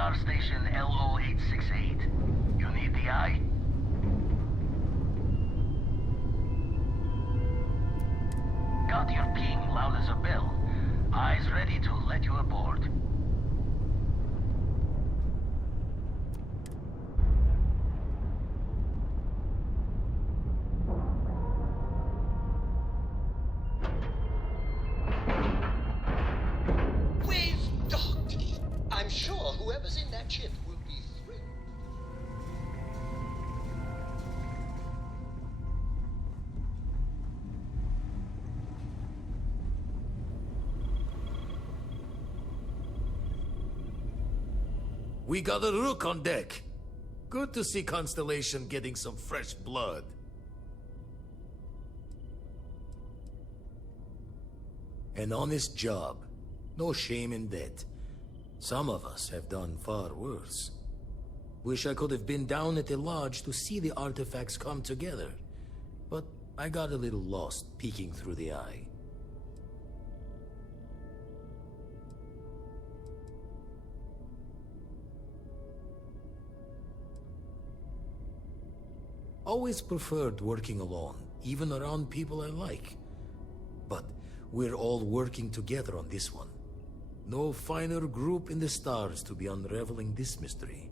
Star Station LO868. You need the eye? Got your ping loud as a bell. Eyes ready to let you aboard. We've docked. I'm sure whoever's in that ship will be thrilled. We got a rook on deck. Good to see Constellation getting some fresh blood. An honest job. No shame in that. Some of us have done far worse. Wish I could have been down at the lodge to see the artifacts come together. But I got a little lost peeking through the eye. Always preferred working alone, even around people I like. But we're all working together on this one. No finer group in the stars to be unraveling this mystery.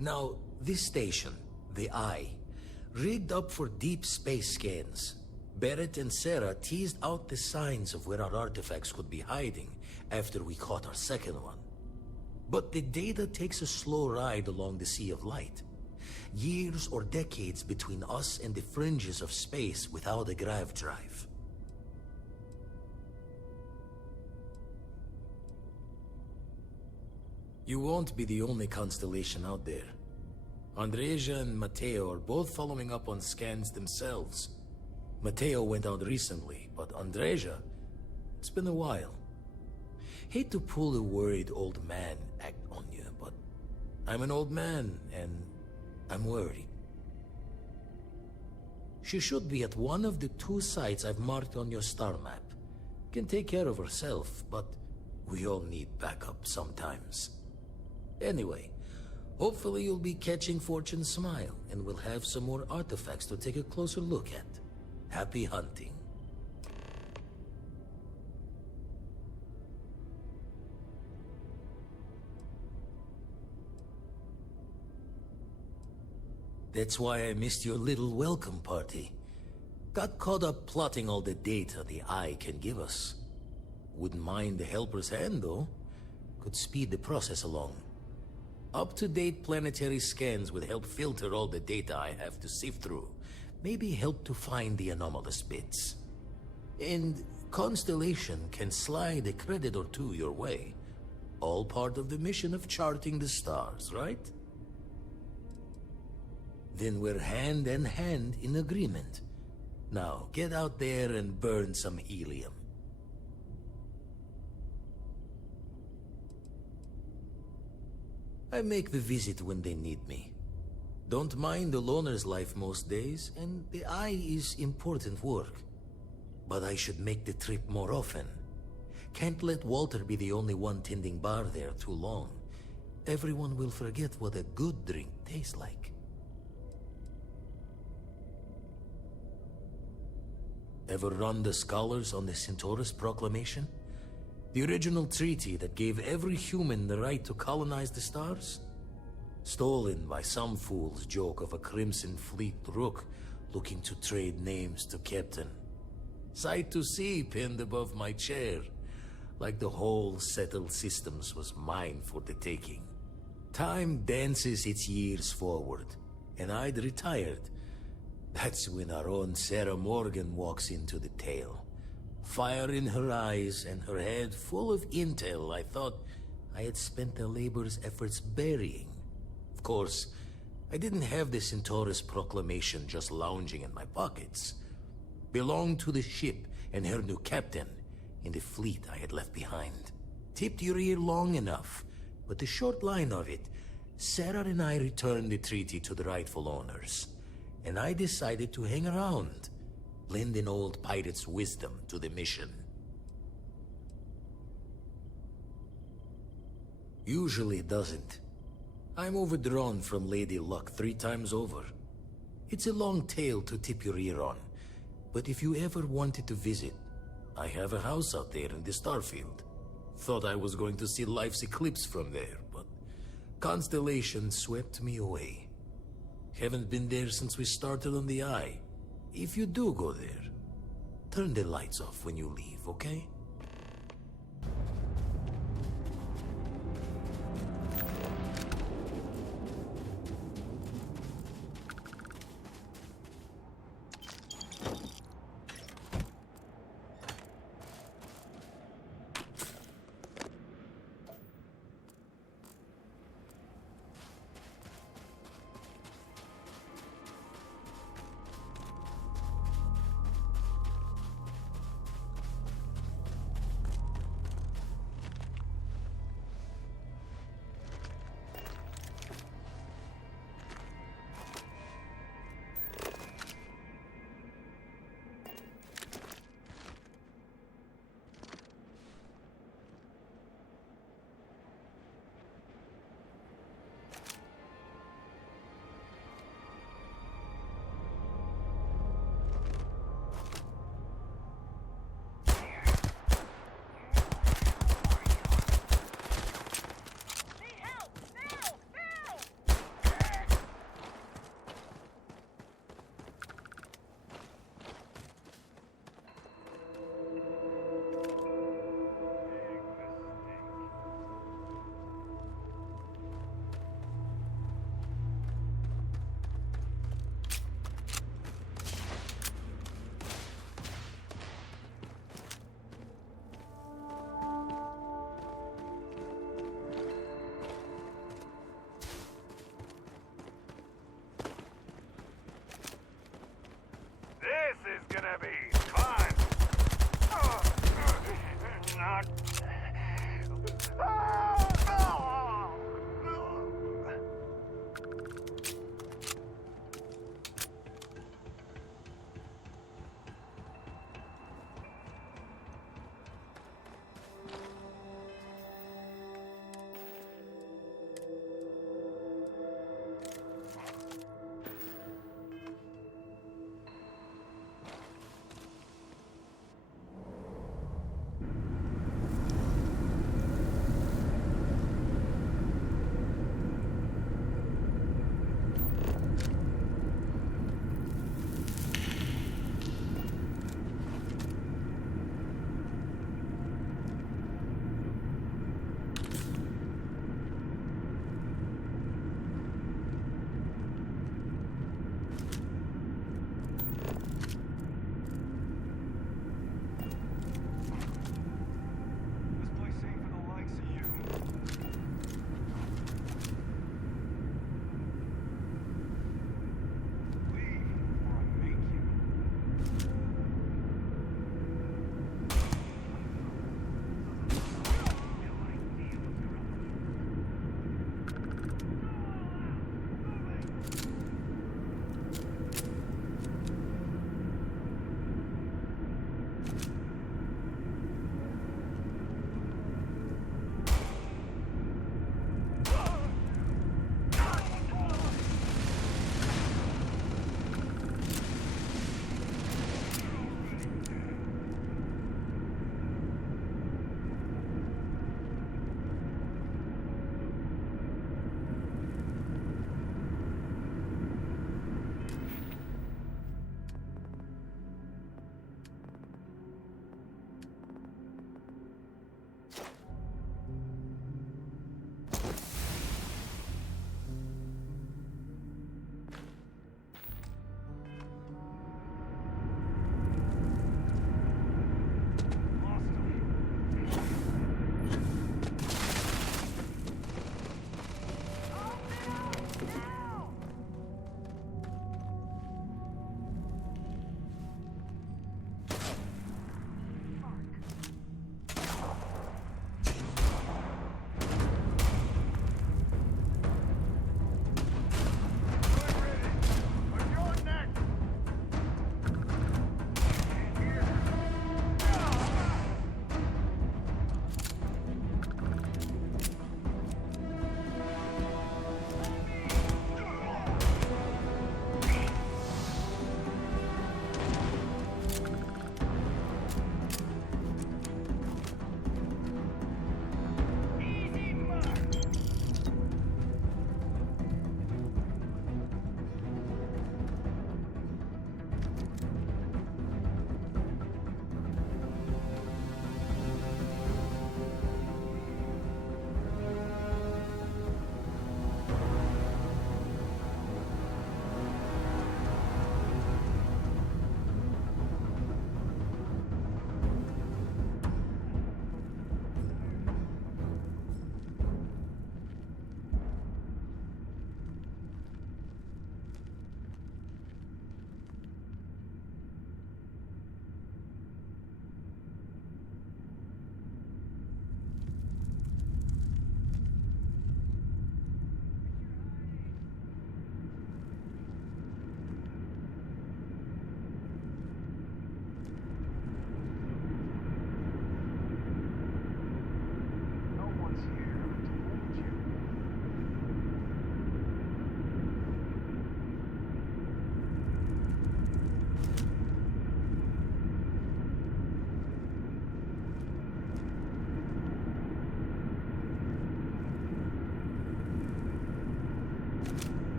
Now, this station, the Eye, rigged up for deep space scans. Barrett and Sarah teased out the signs of where our artifacts could be hiding after we caught our second one. But the data takes a slow ride along the Sea of Light. Years or decades between us and the fringes of space without a grav drive. You won't be the only constellation out there. Andreja and Matteo are both following up on scans themselves. Matteo went out recently, but Andreja, it's been a while. Hate to pull a worried old man act on you, but I'm an old man and I'm worried. She should be at one of the 2 sites I've marked on your star map. Can take care of herself, but we all need backup sometimes. Anyway, hopefully you'll be catching Fortune's smile, and we'll have some more artifacts to take a closer look at. Happy hunting. That's why I missed your little welcome party. Got caught up plotting all the data the Eye can give us. Wouldn't mind a helper's hand, though. Could speed the process along. Up-to-date planetary scans would help filter all the data I have to sift through. Maybe help to find the anomalous bits. And Constellation can slide a credit or 2 your way. All part of the mission of charting the stars, right? Then we're hand in hand in agreement. Now, get out there and burn some helium. I make the visit when they need me. Don't mind the loner's life most days, and the Eye is important work. But I should make the trip more often. Can't let Walter be the only one tending bar there too long. Everyone will forget what a good drink tastes like. Ever run the scholars on the Centaurus Proclamation? The original treaty that gave every human the right to colonize the stars? Stolen by some fool's joke of a Crimson Fleet rook looking to trade names to Captain. Sight to see pinned above my chair, like the whole settled systems was mine for the taking. Time dances its years forward, and I'd retired. That's when our own Sarah Morgan walks into the tale. Fire in her eyes and her head full of intel I thought I had spent the labor's efforts burying. Of course, I didn't have the Centaurus Proclamation just lounging in my pockets. Belonged to the ship and her new captain in the fleet I had left behind. Tipped your ear long enough, but the short line of it, Sarah and I returned the treaty to the rightful owners. And I decided to hang around, lend an old pirate's wisdom to the mission. Usually it doesn't. I'm overdrawn from Lady Luck 3 times over. It's a long tale to tip your ear on, but if you ever wanted to visit, I have a house out there in the Starfield. Thought I was going to see life's eclipse from there, but constellation swept me away. Haven't been there since we started on the Eye. If you do go there, turn the lights off when you leave, okay?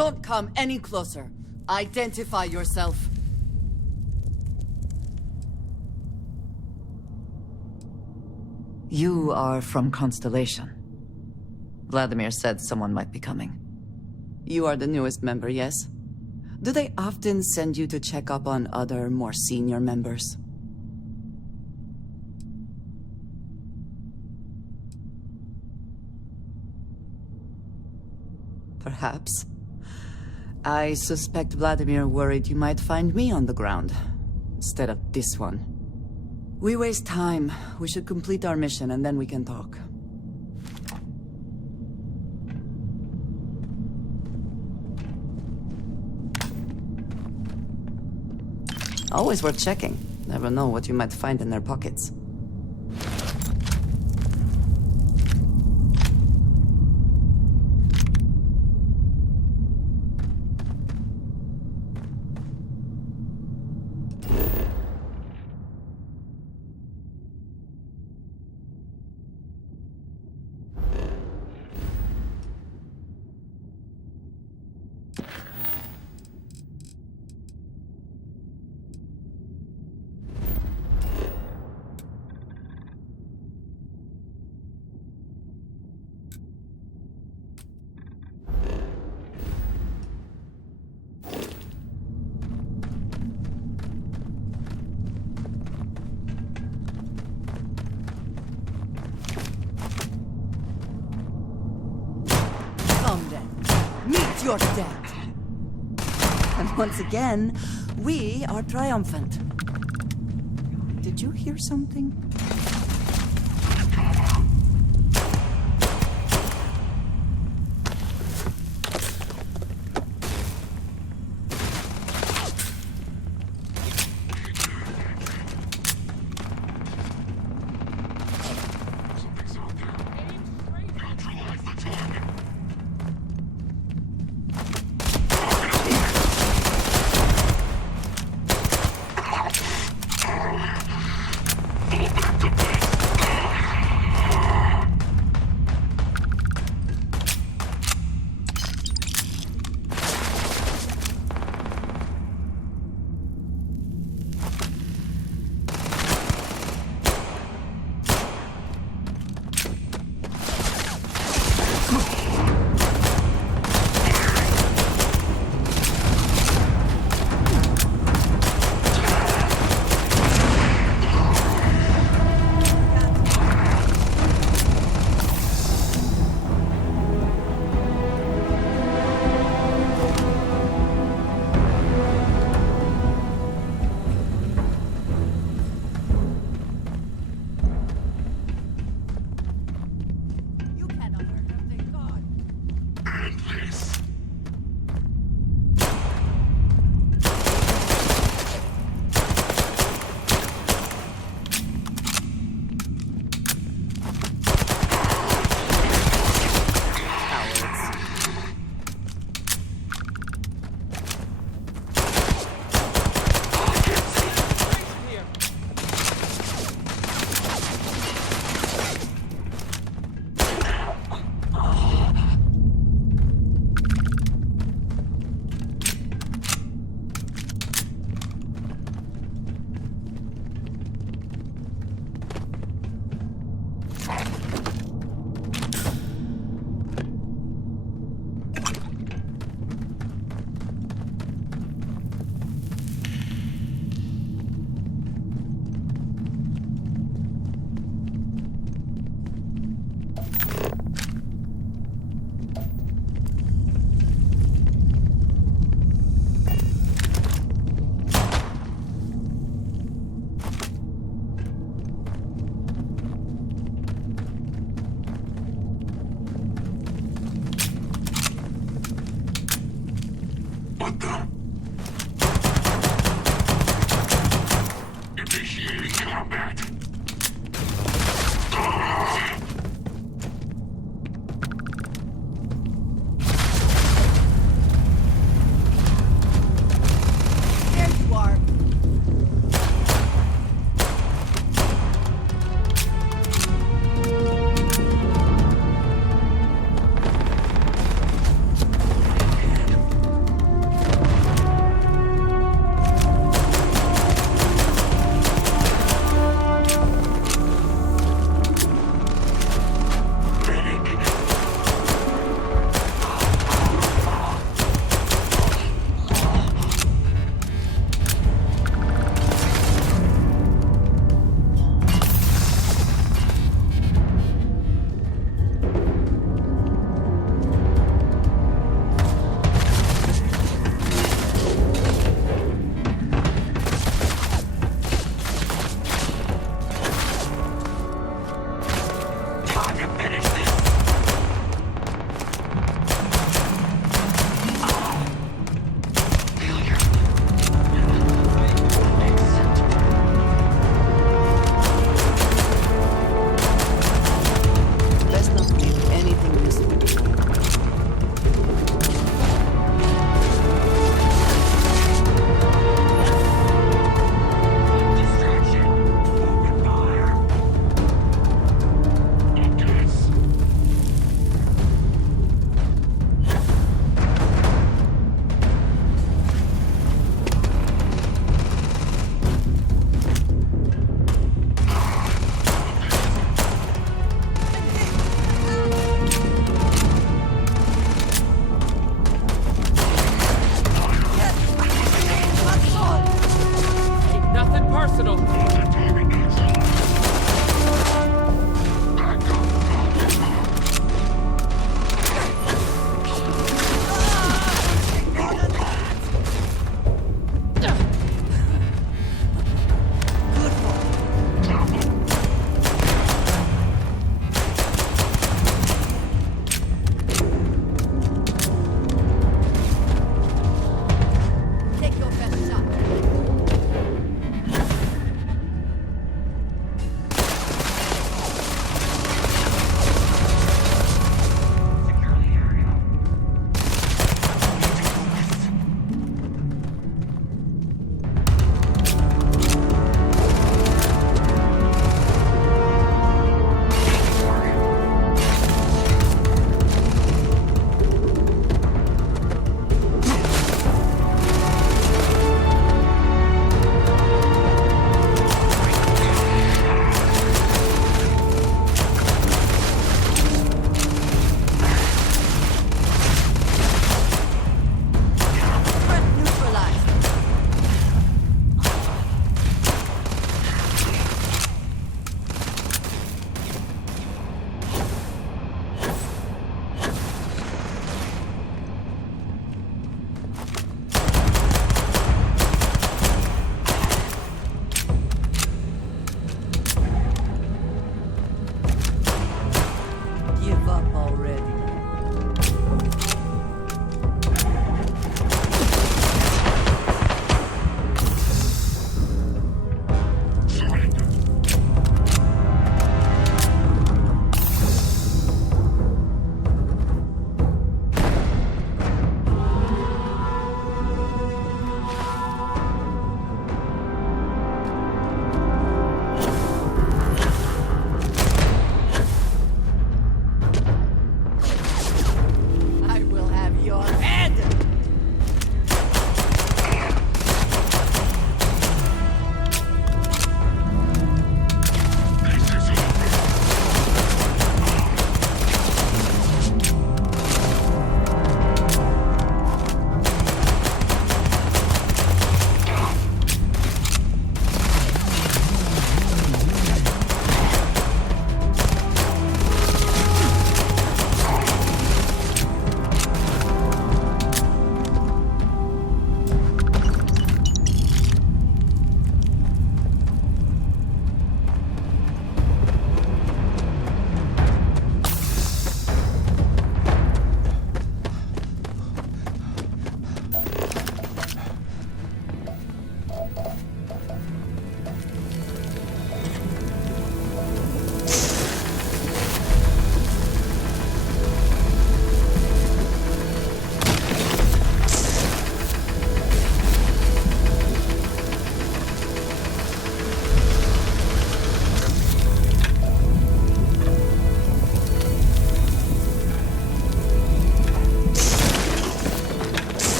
Don't come any closer. Identify yourself. You are from Constellation. Vladimir said someone might be coming. You are the newest member, yes? Do they often send you to check up on other, more senior members? Perhaps. I suspect Vladimir worried you might find me on the ground, instead of this one. We waste time. We should complete our mission and then we can talk. Always worth checking. Never know what you might find in their pockets. Meet your death! And once again, we are triumphant. Did you hear something?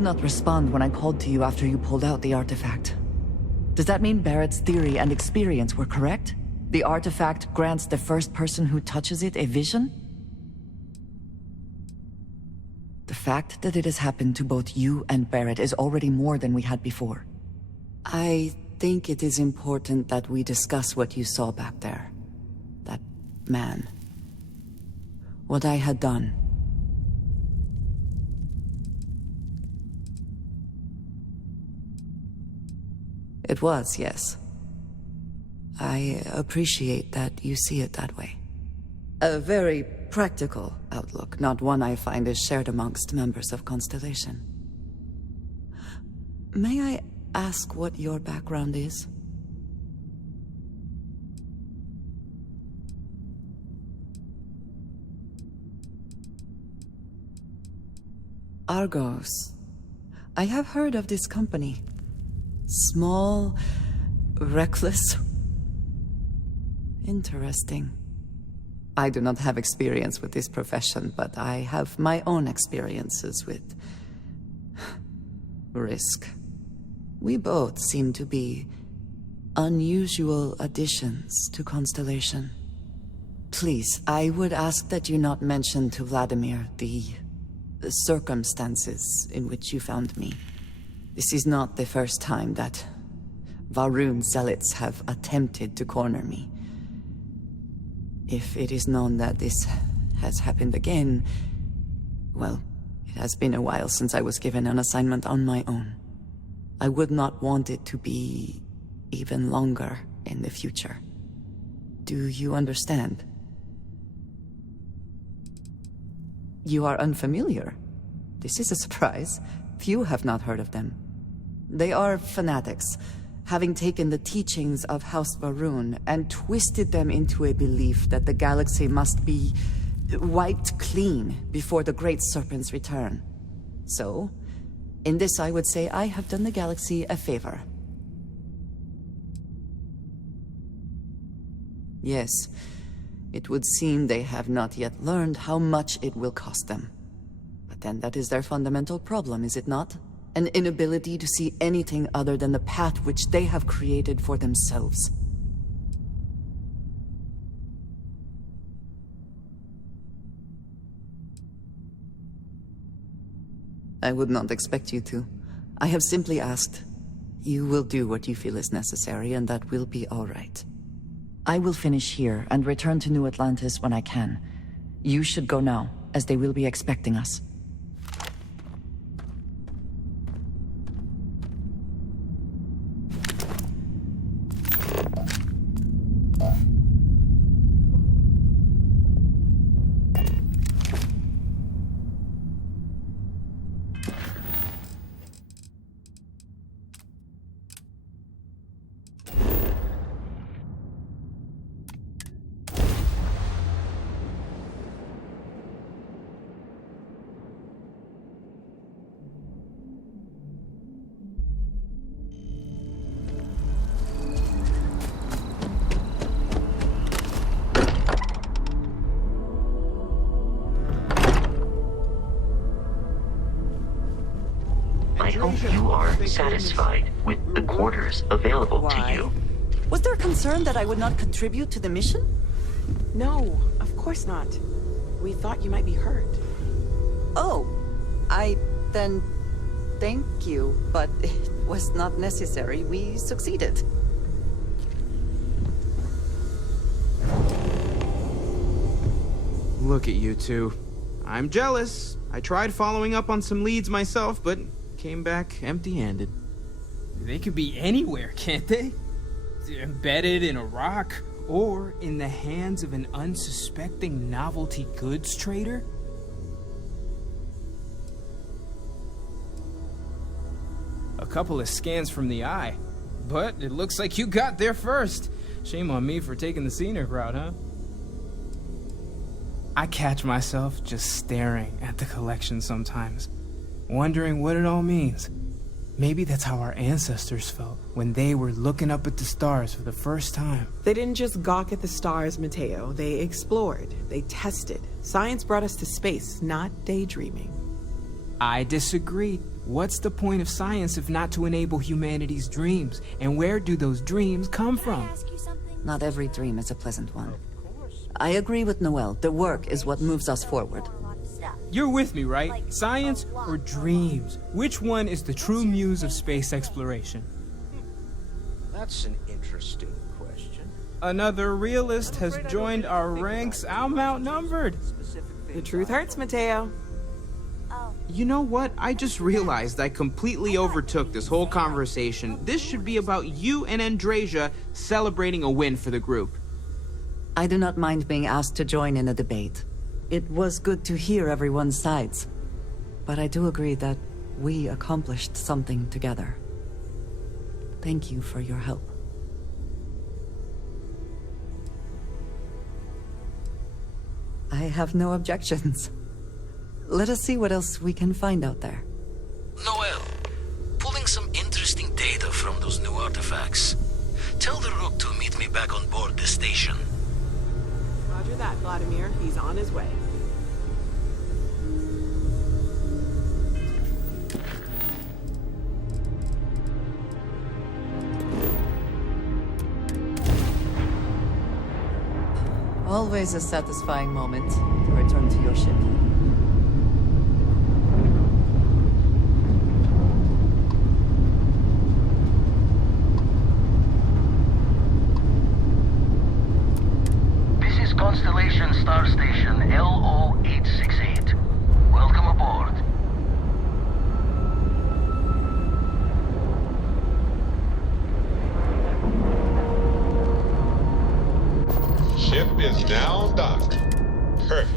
did not respond when I called to you after you pulled out the artifact. Does that mean Barrett's theory and experience were correct? The artifact grants the first person who touches it a vision? The fact that it has happened to both you and Barrett is already more than we had before. I think it is important that we discuss what you saw back there. That man. What I had done. It was, yes. I appreciate that you see it that way. A very practical outlook, not one I find is shared amongst members of Constellation. May I ask what your background is? Argos. I have heard of this company. Small, reckless. Interesting. I do not have experience with this profession, but I have my own experiences with risk. We both seem to be unusual additions to Constellation. Please, I would ask that you not mention to Vladimir the circumstances in which you found me. This is not the first time that Va'ruun zealots have attempted to corner me. If it is known that this has happened again, well, it has been a while since I was given an assignment on my own. I would not want it to be even longer in the future. Do you understand? You are unfamiliar. This is a surprise. Few have not heard of them. They are fanatics, having taken the teachings of House Va'ruun and twisted them into a belief that the galaxy must be wiped clean before the Great Serpent's return. So, in this I would say I have done the galaxy a favor. Yes, it would seem they have not yet learned how much it will cost them. But then that is their fundamental problem, is it not? An inability to see anything other than the path which they have created for themselves. I would not expect you to. I have simply asked. You will do what you feel is necessary, and that will be all right. I will finish here and return to New Atlantis when I can. You should go now, as they will be expecting us. I hope you are satisfied with the quarters available to you. Was there a concern that I would not contribute to the mission? No, of course not. We thought you might be hurt. Oh, then thank you, but it was not necessary. We succeeded. Look at you two. I'm jealous. I tried following up on some leads myself, but came back empty-handed. They could be anywhere, can't they? Embedded in a rock, or in the hands of an unsuspecting novelty goods trader? A couple of scans from the eye, but it looks like you got there first. Shame on me for taking the scenic route, huh? I catch myself just staring at the collection sometimes, wondering what it all means. Maybe that's how our ancestors felt when they were looking up at the stars for the first time. They didn't just gawk at the stars, Mateo. They explored. They tested. Science brought us to space, not daydreaming. I disagree. What's the point of science if not to enable humanity's dreams? And where do those dreams come from? Not every dream is a pleasant one. I agree with Noel. The work is what moves us forward. You're with me, right? Science or dreams? Which one is the true muse of space exploration? That's an interesting question. Another realist has joined our ranks. I'm outnumbered. The truth hurts, Mateo. You know what? I just realized I completely overtook this whole conversation. This should be about you and Andrasia celebrating a win for the group. I do not mind being asked to join in a debate. It was good to hear everyone's sides. But I do agree that we accomplished something together. Thank you for your help. I have no objections. Let us see what else we can find out there. Noel, pulling some interesting data from those new artifacts. Tell the Rook to meet me back on board the station. Roger that, Vladimir. He's on his way. Always a satisfying moment to return to your ship. This is Constellation Star Station LO-868. Welcome aboard. Ship is now docked. Perfect.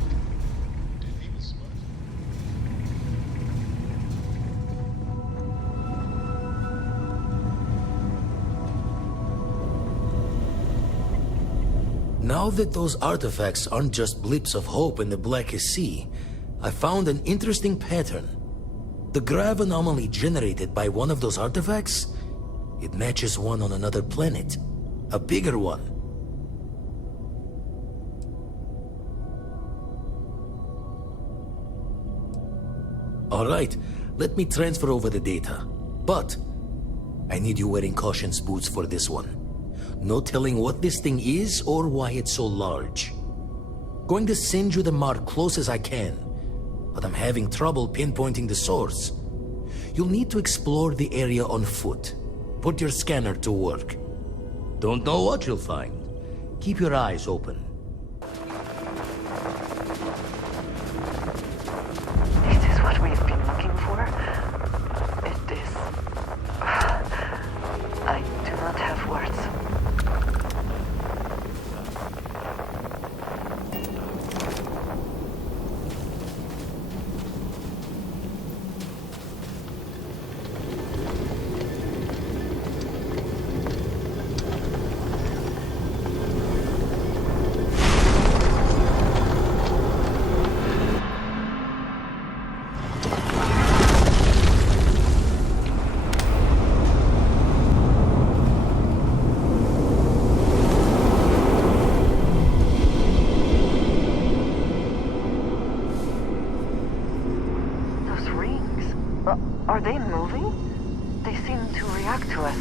Now that those artifacts aren't just blips of hope in the blackest sea, I found an interesting pattern. The grav anomaly generated by one of those artifacts, it matches one on another planet. A bigger one. Alright, let me transfer over the data. But I need you wearing caution's boots for this one. No telling what this thing is or why it's so large. Going to send you the mark close as I can, but I'm having trouble pinpointing the source. You'll need to explore the area on foot. Put your scanner to work. Don't know what you'll find. Keep your eyes open. Is this what we've been looking for? It is. I do not have words. Are they moving? They seem to react to us.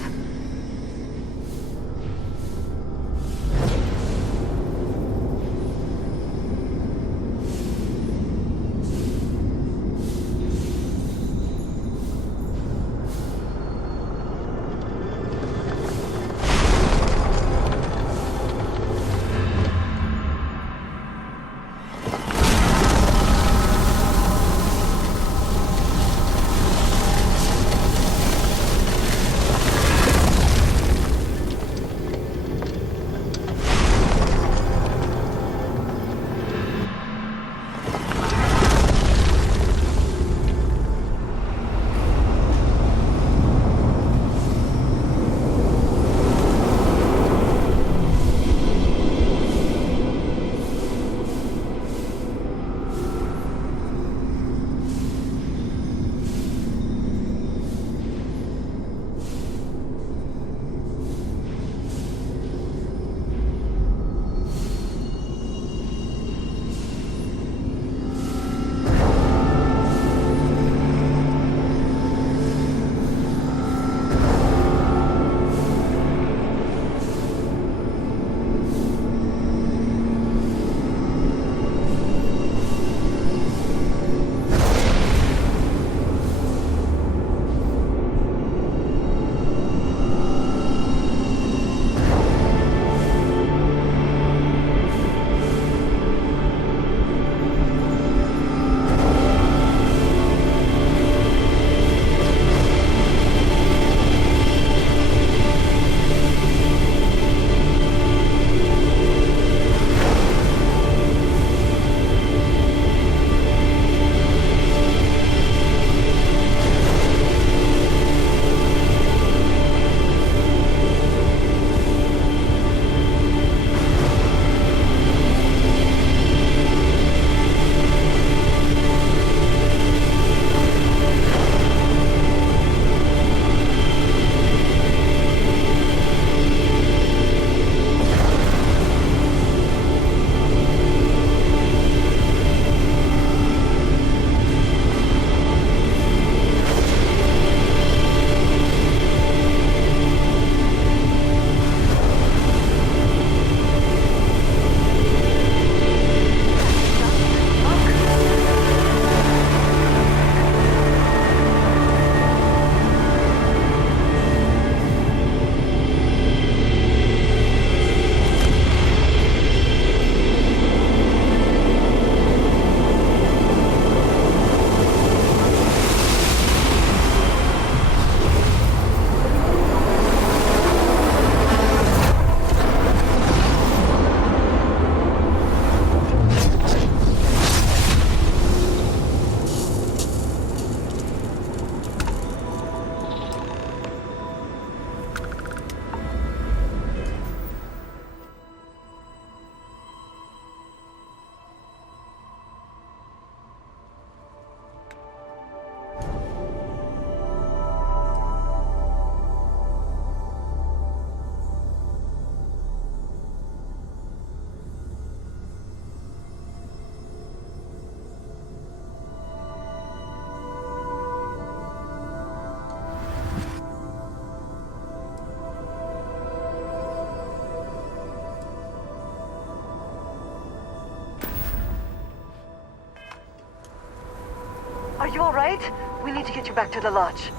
Are you alright? We need to get you back to the lodge.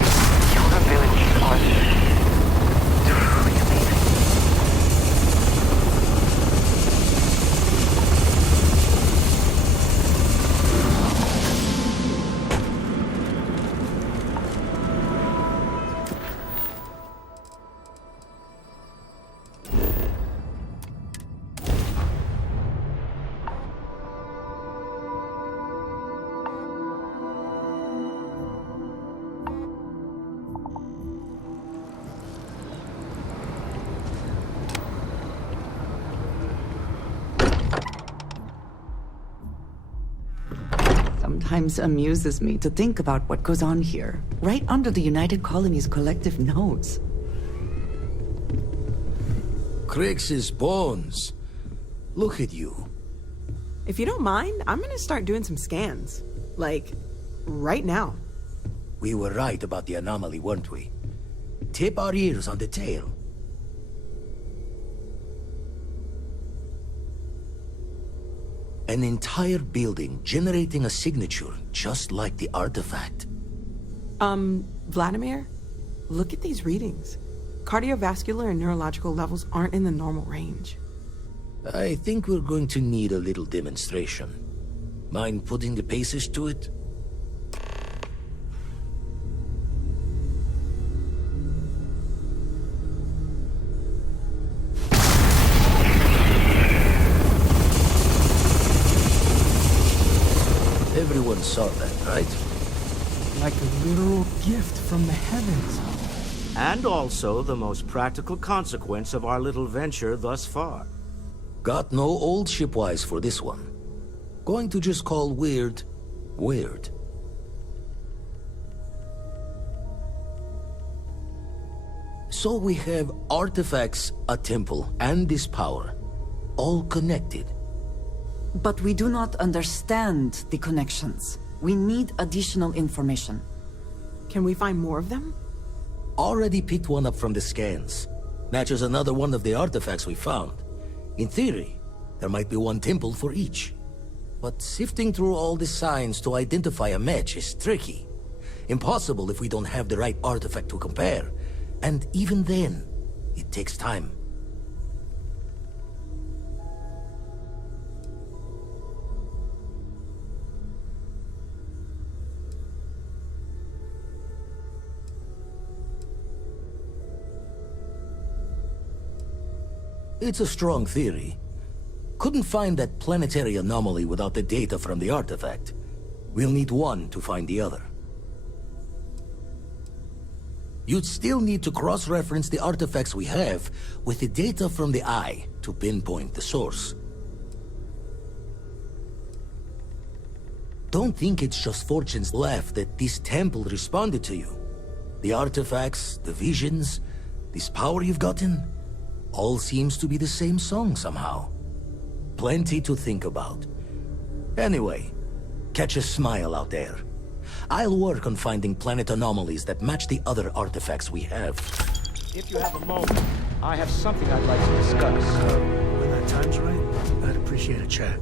Your abilities are truly amazing. Sometimes amuses me to think about what goes on here, right under the United Colony's collective nose. Crix's bones. Look at you. If you don't mind, I'm gonna start doing some scans. Like, right now. We were right about the anomaly, weren't we? Tip our ears on the tail. An entire building generating a signature just like the artifact. Vladimir, look at these readings. Cardiovascular and neurological levels aren't in the normal range. I think we're going to need a little demonstration. Mind putting the paces to it? Everyone saw that, right? Like a literal gift from the heavens. And also the most practical consequence of our little venture thus far. Got no old shipwise for this one. Going to just call weird, weird. So we have artifacts, a temple, and this power. All connected. But we do not understand the connections. We need additional information. Can we find more of them? Already picked one up from the scans. Matches another one of the artifacts we found. In theory, there might be one temple for each. But sifting through all the signs to identify a match is tricky. Impossible if we don't have the right artifact to compare. And even then, it takes time. It's a strong theory. Couldn't find that planetary anomaly without the data from the artifact. We'll need one to find the other. You'd still need to cross-reference the artifacts we have with the data from the eye to pinpoint the source. Don't think it's just Fortune's laugh that this temple responded to you. The artifacts, the visions, this power you've gotten, all seems to be the same song somehow. Plenty to think about. Anyway, catch a smile out there. I'll work on finding planet anomalies that match the other artifacts we have. If you have a moment, I have something I'd like to discuss. When that time's right, I'd appreciate a chat.